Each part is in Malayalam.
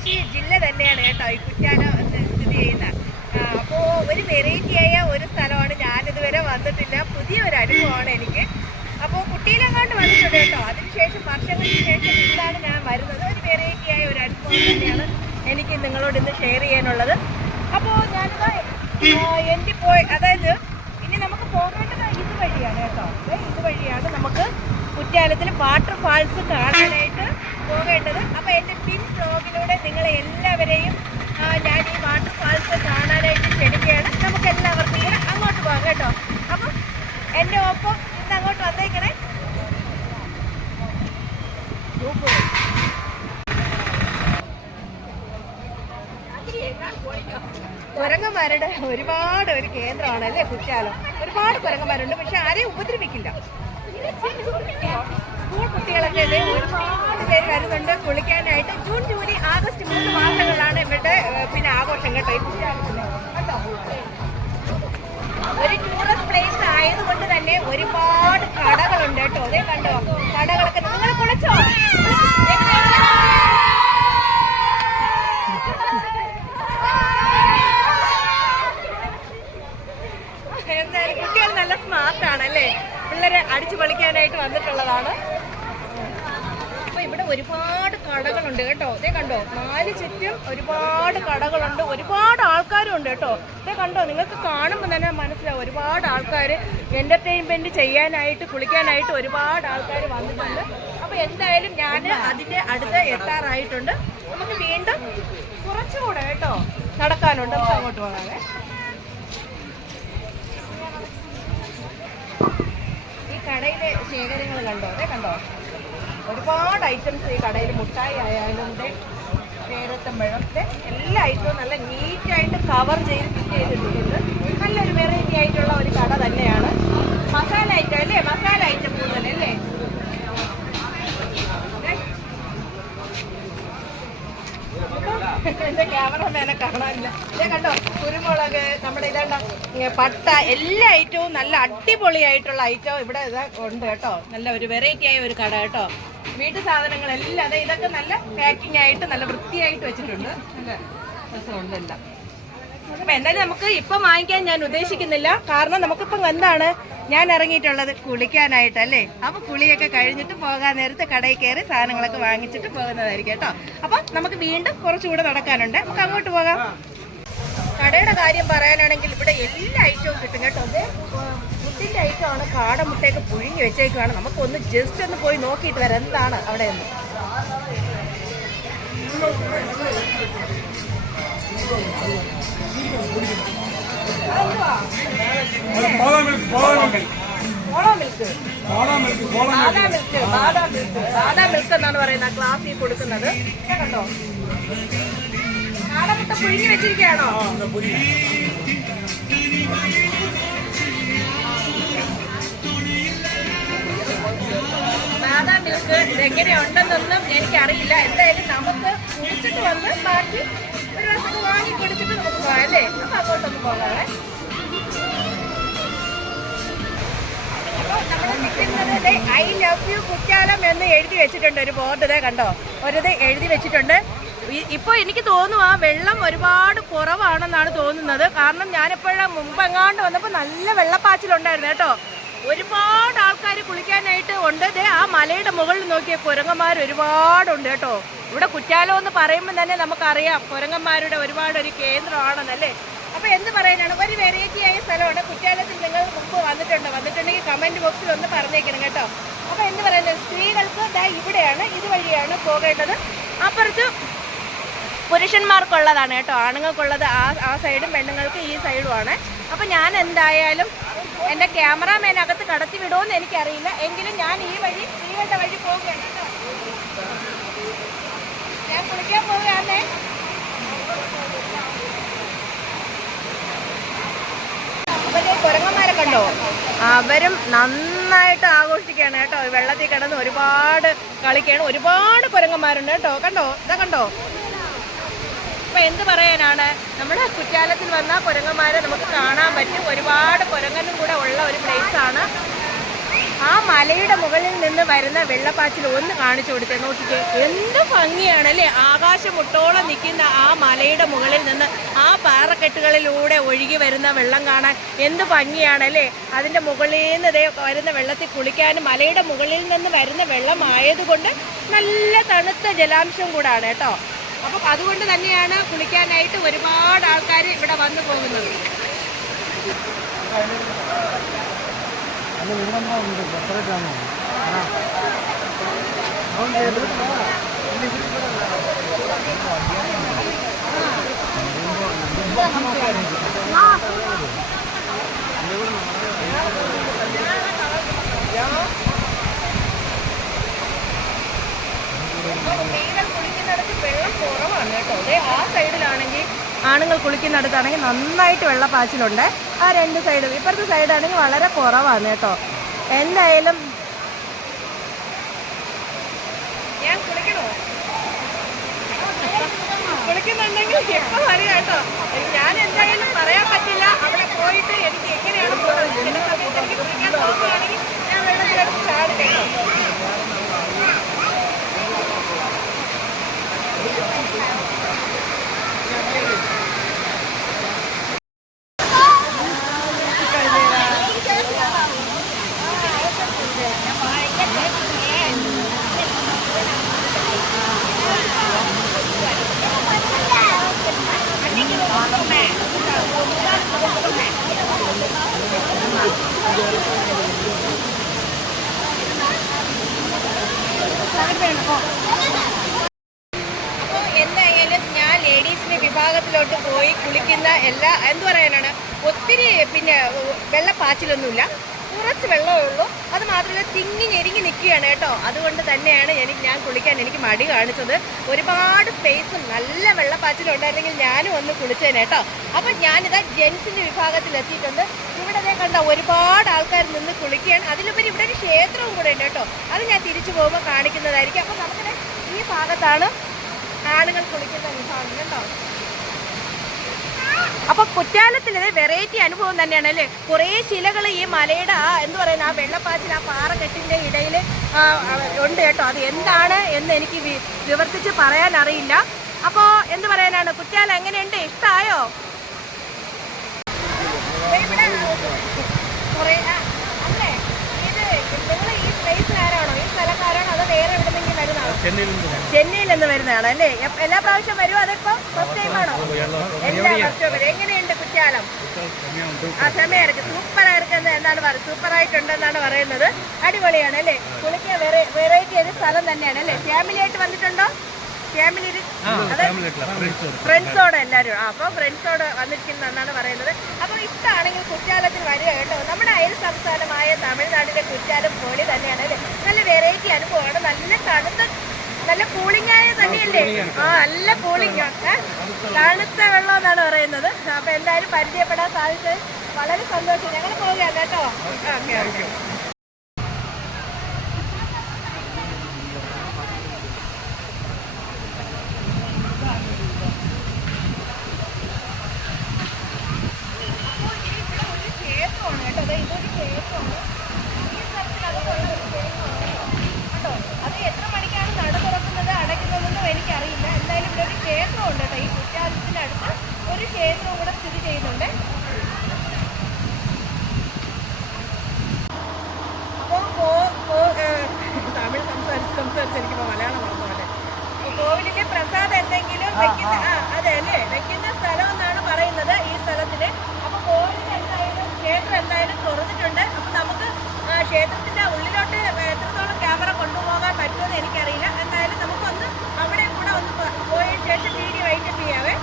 തെങ്കാശി ജില്ല തന്നെയാണ് കേട്ടോ ഈ കുറ്റാന സ്ഥിതി ചെയ്യുന്ന. അപ്പോൾ അപ്പോ ഒരു വെറൈറ്റി ആയ ഒരു സ്ഥലമാണ് ഞാനിതുവരെ വന്നിട്ടില്ല. പുതിയ ഒരു അനുഭവമാണ് എനിക്ക്. അപ്പോൾ കുട്ടിയിലെങ്ങാണ്ട് വന്നിട്ടുണ്ട് കേട്ടോ. അതിനുശേഷം വർഷങ്ങൾക്ക് ശേഷം ഇന്നാണ് ഞാൻ വരുന്നത്. ഒരു വെറൈറ്റി ആയ ഒരു അനുഭവം തന്നെയാണ് എനിക്ക് നിങ്ങളോട് ഇന്ന് ഷെയർ ചെയ്യാനുള്ളത്. അപ്പോൾ ഞാനിത് എന്റെ പോയി അതായത് ഇനി നമുക്ക് പോകേണ്ടത് ഇത് വഴിയാണ് കേട്ടോ. ഇത് വഴിയാണ് നമുക്ക് കുറ്റാലത്തിൽ വാട്ടർ ഫാൾസ് കാണാനായിട്ട് പോകേണ്ടത്. അപ്പോൾ എന്റെ പിൻ ബ്ലോഗിലൂടെ നിങ്ങളെ എല്ലാവരെയും ഞാൻ ഈ വാട്ടർ ഫാൾസ് കാണാനായിട്ട് ക്ഷണിക്കുകയാണ്. നമുക്ക് എല്ലാവർക്കും കൂടെ അങ്ങോട്ട് പോകാം കേട്ടോ. അപ്പം എന്റെ ഒപ്പം ഇന്ന് അങ്ങോട്ട് വന്നേക്കണേ. കുരങ്ങന്മാരുടെ ഒരുപാട് ഒരു കേന്ദ്രമാണ് അല്ലേ കുറ്റാലം ഒരുപാട് കുരങ്ങന്മാരുണ്ട് പക്ഷെ ആരെയും ഉപദ്രവിക്കില്ല. സ്കൂൾ കുട്ടികളൊക്കെ ഒരുപാട് പേര് വരുന്നുണ്ട് കുളിക്കാനായിട്ട് ജൂൺ ജൂലൈ ആഗസ്റ്റ് മൂന്ന് മാസങ്ങളിലാണ് ഇവരുടെ പിന്നെ ആഘോഷം കേട്ടോ. ഒരു ടൂറിസ്റ്റ് പ്ലേസ് ആയതുകൊണ്ട് തന്നെ ഒരുപാട് കടകളുണ്ട് കേട്ടോ. അതേ കണ്ടോ? കടകളൊക്കെ നിങ്ങൾ കുളിച്ചോ? എന്തായാലും കുട്ടികൾ നല്ല സ്മാർട്ടാണ് ആണല്ലേ? പിള്ളേരെ അടിച്ചു പൊളിക്കാനായിട്ട് വന്നിട്ടുള്ളതാണ്. ഒരുപാട് കടകളുണ്ട് കേട്ടോ. ഇതേ കണ്ടോ നാല് ചുറ്റും ഒരുപാട് കടകളുണ്ട്. ഒരുപാട് ആൾക്കാരും ഉണ്ട് കേട്ടോ. ഇതേ കണ്ടോ നിങ്ങൾക്ക് കാണുമ്പോൾ തന്നെ മനസ്സിലാവും ഒരുപാട് ആൾക്കാർ എന്റർടൈൻമെന്റ് ചെയ്യാനായിട്ട് കുളിക്കാനായിട്ട് ഒരുപാട് ആൾക്കാർ വന്നിട്ടുണ്ട്. അപ്പോൾ എന്തായാലും ഞാൻ അതിന്റെ അടുത്ത് എത്താറായിട്ടുണ്ട്. നമുക്ക് വീണ്ടും കുറച്ചുകൂടെ കേട്ടോ നടക്കാനുണ്ട്. അങ്ങോട്ട് പോകാതെ ഈ കടയിലെ ശേഖരങ്ങൾ കണ്ടോ? അതെ കണ്ടോ? ഒരുപാട് ഐറ്റംസ് ഈ കടയിൽ മുട്ടായി ആയാലും പേരത്തമ്പഴം എല്ലാ ഐറ്റവും നല്ല നീറ്റായിട്ട് കവർ ചെയ്ത് ഫിറ്റ് ചെയ്തിട്ടുണ്ട്. നല്ലൊരു വെറൈറ്റി ആയിട്ടുള്ള ഒരു കട തന്നെയാണ്. മസാല ഐറ്റം അല്ലേ? മസാല ഐറ്റം കൂടുതൽ അല്ലേ? എന്റെ ക്യാമറമാനെ കാണാനില്ല. കണ്ടോ? കുരുമുളക് നമ്മുടെ ഇതാണ്ട പട്ട എല്ലാ ഐറ്റവും നല്ല അടിപൊളിയായിട്ടുള്ള ഐറ്റം ഇവിടെ ഉണ്ട് കേട്ടോ. നല്ല ഒരു വെറൈറ്റി ആയ ഒരു കട കേട്ടോ. വീട്ടു സാധനങ്ങളെല്ലാം അതെ ഇതൊക്കെ നല്ല പാക്കിംഗ് ആയിട്ട് നല്ല വൃത്തിയായിട്ട് വെച്ചിട്ടുണ്ട്. നല്ല രസമുണ്ട് എല്ലാം. എന്തായാലും നമുക്ക് ഇപ്പൊ വാങ്ങിക്കാൻ ഞാൻ ഉദ്ദേശിക്കുന്നില്ല. കാരണം നമുക്കിപ്പം എന്താണ്? ഞാൻ ഇറങ്ങിയിട്ടുള്ളത് കുളിക്കാനായിട്ട് അല്ലേ? അപ്പൊ കുളിയൊക്കെ കഴിഞ്ഞിട്ട് പോകാൻ നേരത്തെ കടയിൽ കയറി സാധനങ്ങളൊക്കെ വാങ്ങിച്ചിട്ട് പോകുന്നതായിരിക്കും കേട്ടോ. അപ്പൊ നമുക്ക് വീണ്ടും കുറച്ചുകൂടെ നടക്കാനുണ്ട്. നമുക്ക് അങ്ങോട്ട് പോകാം. കടയുടെ കാര്യം പറയാനാണെങ്കിൽ ഇവിടെ എല്ലാ ഐറ്റവും കിട്ടും കേട്ടോ. നല്ലോണം കാടമുട്ടയൊക്കെ പുഴുങ്ങി വെച്ചേക്കുവാണ്. നമുക്കൊന്ന് ജസ്റ്റ് ഒന്ന് പോയി നോക്കിയിട്ട് വരാം. എന്താണ് അവിടെ എന്ന്? Badam milk. Badam milk. Badam milk എന്നാണ് പറയുന്നത് ക്ലാസ്സിൽ കൊടുക്കുന്നത്. കേട്ടോ? കാടമുട്ട പുഴുങ്ങി വെച്ചിരിക്കുകയാണോ? പ്രാധാന്യമൊക്കെ ഇതെങ്ങനെയുണ്ടെന്നൊന്നും എനിക്കറിയില്ല. എന്തായാലും നമുക്ക് കുടിച്ചിട്ട് വന്ന് ബാക്കി ഒരു ദിവസം വാങ്ങി കുടിച്ചിട്ട് നമുക്ക് പോകാം അല്ലേ? അപ്പൊ അങ്ങോട്ടൊന്ന് പോകാവേ. ഐ ലവ് യു കുറ്റാലം എന്ന് എഴുതി വെച്ചിട്ടുണ്ട് ഒരു ബോർഡ് കണ്ടോ? ഒരിത് എഴുതി വെച്ചിട്ടുണ്ട്. ഇപ്പോൾ എനിക്ക് തോന്നുന്നു ആ വെള്ളം ഒരുപാട് കുറവാണെന്നാണ് തോന്നുന്നത്. കാരണം ഞാനിപ്പോഴും മുമ്പെങ്ങാണ്ട് വന്നപ്പോൾ നല്ല വെള്ളപ്പാച്ചിലുണ്ടായിരുന്നു കേട്ടോ. ഒരുപാട് ആൾക്കാർ കുളിക്കാനായിട്ട് ഉണ്ട്. ദേ ആ മലയുടെ മുകളിൽ നോക്കിയ കുരങ്ങന്മാർ ഒരുപാടുണ്ട് കേട്ടോ. ഇവിടെ കുറ്റാലം എന്ന് പറയുമ്പോൾ തന്നെ നമുക്കറിയാം. കുരങ്ങന്മാരുടെ ഒരുപാട് ഒരു കേന്ദ്രമാണെന്നല്ലേ? അപ്പോൾ എന്ത് പറയാനാണ്? ഒരു വെറൈറ്റി ആയ സ്ഥലമാണ്. കുറ്റാലത്തിൽ നിങ്ങൾ മുമ്പ് വന്നിട്ടുണ്ട്. വന്നിട്ടുണ്ടെങ്കിൽ കമന്റ് ബോക്സിൽ ഒന്ന് പറഞ്ഞേക്കണം കേട്ടോ. അപ്പോൾ എന്ത് പറയുന്നത്? സ്ത്രീകൾക്ക് ദാ ഇവിടെയാണ് ഇതുവഴിയാണ് പോകേണ്ടത്. അപ്പുറത്ത് പുരുഷന്മാർക്കുള്ളതാണ് കേട്ടോ. ആണുങ്ങൾക്കുള്ളത് ആ ആ സൈഡും പെണ്ണുങ്ങൾക്ക് ഈ സൈഡുമാണ് അപ്പം ഞാൻ എന്തായാലും എന്റെ ക്യാമറാമാൻ അകത്ത് കടത്തി വിടുമെന്ന് എനിക്കറിയില്ല. എങ്കിലും ഞാൻ ഈ വഴി സ്ത്രീകളുടെ വഴി പോവുകയാണ് ഞാൻ കുളിക്കാൻ പോവുകയാണേ. കുരങ്ങന്മാരെ കണ്ടോ? അവരും നന്നായിട്ട് ആഘോഷിക്കുകയാണ് കേട്ടോ. വെള്ളത്തിൽ കിടന്ന് ഒരുപാട് കളിക്കുകയാണ്. ഒരുപാട് കുരങ്ങന്മാരുണ്ട് കേട്ടോ. കണ്ടോ? ഇതാ കണ്ടോ? അപ്പൊ എന്ത് പറയാനാണ്? നമ്മുടെ കുറ്റാലത്തിൽ വന്ന കുരങ്ങന്മാരെ നമുക്ക് കാണാൻ പറ്റും. ഒരുപാട് കുരങ്ങനും കൂടെ ഉള്ള ഒരു പ്ലേസ് ആണ്. ആ മലയുടെ മുകളിൽ നിന്ന് വരുന്ന വെള്ളപ്പാച്ചിൽ ഒന്ന് കാണിച്ചു കൊടുത്തേ നോക്കിക്കേ. എന്ത് ഭംഗിയാണ് അല്ലേ? ആകാശം മുട്ടോളം നിൽക്കുന്ന ആ മലയുടെ മുകളിൽ നിന്ന് ആ പാറക്കെട്ടുകളിലൂടെ ഒഴുകി വരുന്ന വെള്ളം കാണാൻ എന്ത് ഭംഗിയാണ് അല്ലേ? അതിന്റെ മുകളിൽ നിന്ന് വരുന്ന വെള്ളത്തിൽ കുളിക്കാനും മലയുടെ മുകളിൽ നിന്ന് വരുന്ന വെള്ളമായതുകൊണ്ട് നല്ല തണുത്ത ജലാംശം കൂടാണ് കേട്ടോ. അപ്പം അതുകൊണ്ട് തന്നെയാണ് കുളിക്കാനായിട്ട് ഒരുപാട് ആൾക്കാർ ഇവിടെ വന്നു പോകുന്നത്. വെള്ളം കുറവാണ് കേട്ടോ. ആ സൈഡിലാണെങ്കിൽ ആണുങ്ങൾ കുളിക്കുന്നിടത്താണെങ്കിൽ നന്നായിട്ട് വെള്ളപ്പാച്ചിലുണ്ട്. ആ രണ്ട് സൈഡും ഇപ്പുറത്തെ സൈഡാണെങ്കിൽ വളരെ കുറവാണ് കേട്ടോ. എന്തായാലും ഞാൻ കുളിക്കണോ? കേട്ടോ. ഞാൻ എന്തായാലും പറയാൻ പറ്റില്ല. അവിടെ പോയിട്ട് എനിക്ക് എങ്ങനെയാണ് എനിക്ക് കുളിക്കാൻ ഞാൻ വെള്ളത്തിലെടുത്ത് ചാടി കേട്ടോ. അപ്പോൾ എന്തായാലും ഞാൻ ലേഡീസിന്റെ വിഭാഗത്തിലോട്ട് പോയി കുളിക്കുന്ന എല്ലാ എന്ത് പറയാനാണ്? ഒത്തിരി പിന്നെ വെള്ളപ്പാച്ചിലൊന്നുമില്ല. കുറച്ച് വെള്ളമേ ഉള്ളൂ. അത് മാത്രമല്ല തിങ്ങി ഞെരുങ്ങി നിൽക്കുകയാണ് കേട്ടോ. അതുകൊണ്ട് തന്നെയാണ് എനിക്ക് ഞാൻ കുളിക്കാൻ എനിക്ക് മടി കാണിച്ചത്. ഒരുപാട് സ്പേസും നല്ല വെള്ളപ്പാച്ചിലും ഉണ്ടായിരുന്നെങ്കിൽ ഞാനും ഒന്ന് കുളിച്ചേനെ കേട്ടോ. അപ്പം ഞാനിതാ ജെൻസിന്റെ വിഭാഗത്തിൽ എത്തിയിട്ടുണ്ട്. ഇവിടെ കണ്ട ഒരുപാട് ആൾക്കാർ നിന്ന് കുളിക്കുകയാണ്. അതിലുപരി ഇവിടെ ഒരു ക്ഷേത്രവും കൂടെ ഉണ്ട് കേട്ടോ. അത് ഞാൻ തിരിച്ചു പോകുമ്പോൾ കാണിക്കുന്നതായിരിക്കും. അപ്പം നമുക്കിത് ഈ ഭാഗത്താണ് ആളുകൾ കുളിക്കുന്ന വിഭാഗം കേട്ടോ. അപ്പൊ കുറ്റാലത്തിൽ വെറൈറ്റി അനുഭവം തന്നെയാണ് അല്ലേ? കുറേ ശിലകൾ ഈ മലയുടെ ആ എന്ന് പറയുന്ന ആ വെള്ളപ്പാച്ചിൽ ആ പാറക്കെട്ടിന്റെ ഇടയിൽ ഉണ്ട് കേട്ടോ. അത് എന്താണ് എന്ന് എനിക്ക് വിവർത്തിച്ച് പറയാൻ അറിയില്ല. അപ്പോ എന്ത് പറയാനാണ്? കുറ്റാലം എങ്ങനെയുണ്ട്? ഇഷ്ടമായോ കുറേ ആ, അല്ലേ ഇത് നിങ്ങൾ ഈ പ്ലേസിലാരാണോ ഈ സ്ഥലക്കാരാണോ അതോ വേറെ എവിടെന്നെങ്കിലും വരുന്നതാണോ? ചെന്നൈയിൽ നിന്ന് വരുന്നതാണ്? അല്ലേ? എല്ലാ പ്രാവശ്യം വരുമോ അതിപ്പോ? ഫസ്റ്റ് ടൈം ആണോ? എല്ലാ വർഷവും വരും എങ്ങനെയുണ്ട് കുറ്റാലം? ആ സമയമായിരിക്കും സൂപ്പർ ആയിരിക്കും എന്താണ് പറയുന്നത്. സൂപ്പർ ആയിട്ടുണ്ട് എന്നാണ് പറയുന്നത്. അടിപൊളിയാണ് അല്ലേ? കുളിക്കാൻ വെറൈറ്റി ഒരു സ്ഥലം തന്നെയാണ് അല്ലേ? ഫാമിലി ആയിട്ട് വന്നിട്ടുണ്ടോ? ഫാമിലി ഫ്രണ്ട്സോടെ എല്ലാവരും. അപ്പോൾ ഫ്രണ്ട്സോട് വന്നിരിക്കുന്ന എന്നാണ് പറയുന്നത്. അപ്പോൾ ഇഷ്ടമാണെങ്കിൽ കുറ്റാലത്തിൽ വരിക കേട്ടോ. നമ്മുടെ അയൽ സംസ്ഥാനമായ തമിഴ്നാടിന്റെ കുറ്റാലം പോളി തന്നെയാണ് അല്ലേ? നല്ല വെറൈറ്റി അനുഭവമാണ് നല്ല തണുത്ത നല്ല കൂളിംഗ് ആയ തന്നെയല്ലേ? ആ നല്ല കൂളിംഗ് തണുത്ത വെള്ളം എന്നാണ് പറയുന്നത്. അപ്പൊ എന്തായാലും പരിചയപ്പെടാൻ സാധിച്ചത് വളരെ സന്തോഷം. ഞങ്ങൾ പോവുകയാണ് കേട്ടോ. ഓക്കെ. ഓക്കെ. കേട്ടോ അതെ ഇതൊരു ഈ സ്ഥലത്തിൽ അതുപോലെ അത് എത്ര മണിക്കാണ് നട തുറക്കുന്നത് അടയ്ക്കുന്നതെന്നും എനിക്കറിയില്ല. എന്തായാലും ഇവിടെ ഒരു ക്ഷേത്രമുണ്ട് കേട്ടോ ഈ കുറ്റാലത്തിന്റെ അടുത്ത്. ഒരു ക്ഷേത്രം കൂടെ സ്ഥിതി ചെയ്യുന്നുണ്ട്. തമിഴ് സംസാരിച്ച് സംസാരിച്ചിരിക്കുമ്പോൾ മലയാളം മറന്നു പോലെ കോവിലിന്റെ പ്രസാദം എന്തെങ്കിലും വെക്കുന്ന ആ അതെ അല്ലേ വെക്കുന്ന സ്ഥലം എന്നാണ് പറയുന്നത് ഈ സ്ഥലത്തിന് അപ്പൊ കോവിലിന് എന്തായാലും ക്ഷേത്രം എന്തായാലും തുറന്നിട്ടുണ്ട് അപ്പൊ നമുക്ക് ആ ക്ഷേത്രത്തിന്റെ ഉള്ളിലോട്ട് എത്രത്തോളം ക്യാമറ കൊണ്ടുപോകാൻ പറ്റുമെന്ന് എനിക്കറിയില്ല. എന്തായാലും നമുക്കൊന്ന് അവിടെ കൂടെ ഒന്ന് പോയതിന് പോയ ശേഷം വീഡിയോ വൈൻഡപ്പ് ചെയ്യാവേ.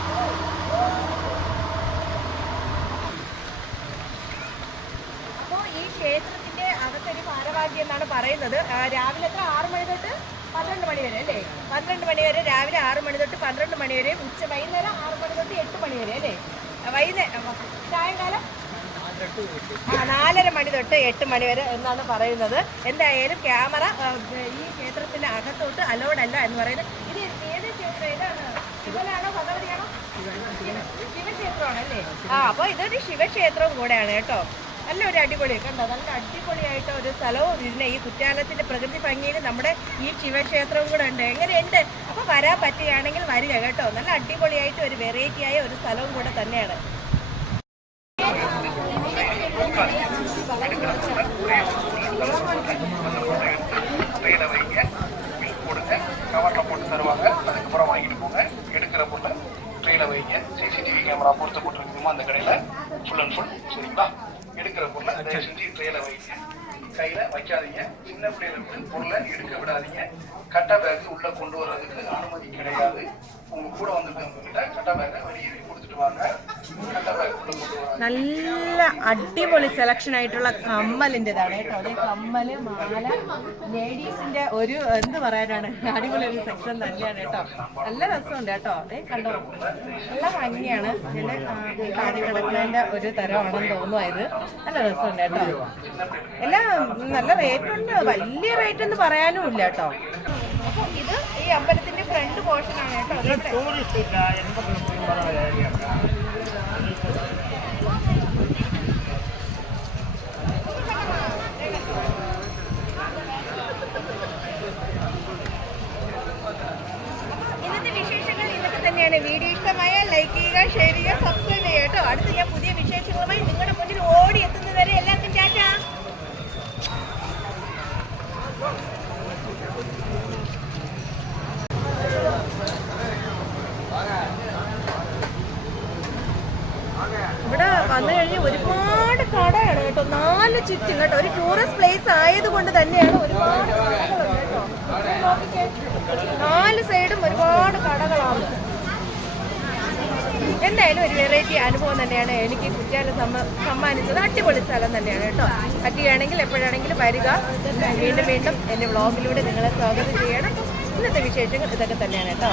അപ്പോൾ ഈ ക്ഷേത്രത്തിന്റെ അകത്തൊരു ഭാരവാഹി എന്നാണ് പറയുന്നത്. രാവിലെ എത്ര? ആറ് മണി തൊട്ട് പന്ത്രണ്ട് മണി വരെ അല്ലേ? പന്ത്രണ്ട് മണി വരെ രാവിലെ ആറ് മണി തൊട്ട് പന്ത്രണ്ട് മണി വരെ ഉച്ച വൈകുന്നേരം ആറ് മണി തൊട്ട് എട്ട് മണി വരെ അല്ലേ? വൈകുന്നേരം സായങ്കാലം ആ നാലര മണി തൊട്ട് എട്ട് മണി വരെ എന്നാണ് പറയുന്നത്. എന്തായാലും ക്യാമറ ഈ ക്ഷേത്രത്തിന്റെ അകത്തോട്ട് അലോഡ് അല്ല എന്ന് പറയുന്നത്. ഇത് ഏത് ക്ഷേത്രം ശിവനാണോ ഭഗവതിയാണോ? ശിവക്ഷേത്രമാണ് അല്ലേ ആ അപ്പോൾ ഇതൊരു ശിവക്ഷേത്രവും കൂടെയാണ് കേട്ടോ. നല്ല ഒരു അടിപൊളി കണ്ടോ? നല്ല അടിപൊളിയായിട്ട് ഒരു സ്ഥലവും ഇതിനെ ഈ കുറ്റാലത്തിന്റെ പ്രകൃതി ഭംഗിയിൽ നമ്മുടെ ഈ ശിവക്ഷേത്രവും കൂടെ ഉണ്ട്. എങ്ങനെയുണ്ട്? അപ്പൊ വരാൻ പറ്റുകയാണെങ്കിൽ വരിക കേട്ടോ. നല്ല അടിപൊളിയായിട്ട് ഒരു വെറൈറ്റി ആയ ഒരു സ്ഥലവും കൂടെ തന്നെയാണ്. നല്ല അടിപൊളി സെലക്ഷൻ ആയിട്ടുള്ള കമ്മലിന്റെതാണ് കേട്ടോ. അതേ കമ്മൽ മാല ലേഡീസിന്റെ ഒരു എന്ത് പറയാനാണ് അടിപൊളി ഒരു സെക്ഷൻ തന്നെയാണ് കേട്ടോ. നല്ല രസമുണ്ട് കേട്ടോ. അതേ കണ്ടോ? നല്ല ഭംഗിയാണ്. പിന്നെ കാടി കിടക്കുന്നതിന്റെ ഒരു തരമാണെന്ന് തോന്നുന്നു ഇത്. നല്ല രസമുണ്ട് കേട്ടോ. എല്ലാം നല്ല റേറ്റ് ഉണ്ട്. വലിയ റേറ്റ് എന്ന് പറയാനും ഇല്ല കേട്ടോ. ഇത് ഈ അമ്പലത്തിന്റെ ഫ്രണ്ട് പോർഷൻ ആണ് കേട്ടോ അതേ ടൂറിസ്റ്റ് ഇല്ല എൺപത് മുപ്പത് ഏരിയ ഇന്നത്തെ വിശേഷങ്ങൾ ഇതൊക്കെ തന്നെയാണ് വീഡിയോ ഇഷ്ടമായ ലൈക്ക് ചെയ്യുക ഷെയർ ചെയ്യുക സബ്സ്ക്രൈബ് ചെയ്യുക കേട്ടോ. അടുത്ത് ഞാൻ പുതിയ വിശേഷങ്ങളുമായി നിങ്ങളുടെ മുന്നിൽ ഓടി എത്തുന്നതുവരെ എല്ലാവർക്കും ടാറ്റാ. ഇവിടെ വന്നു കഴിഞ്ഞ് ഒരുപാട് കടയാണ് കേട്ടോ. നാല് ചുറ്റും കേട്ടോ. ഒരു ടൂറിസ്റ്റ് പ്ലേസ് ആയതുകൊണ്ട് തന്നെയാണ് ഒരുപാട് നാല് സൈഡും ഒരുപാട് എന്തായാലും ഒരു വെറൈറ്റി അനുഭവം തന്നെയാണ് എനിക്ക് കുറ്റാലം സമ്മ സമ്മാനിച്ചത്. അടിപൊളി സ്ഥലം തന്നെയാണ് കേട്ടോ. പറ്റുകയാണെങ്കിൽ എപ്പോഴാണെങ്കിലും വരിക. വീണ്ടും വീണ്ടും എന്റെ വ്ളോഗിലൂടെ നിങ്ങളെ സ്വാഗതം ചെയ്യണം ഇന്നത്തെ വിശേഷങ്ങൾ ഇതൊക്കെ തന്നെയാണ് കേട്ടോ.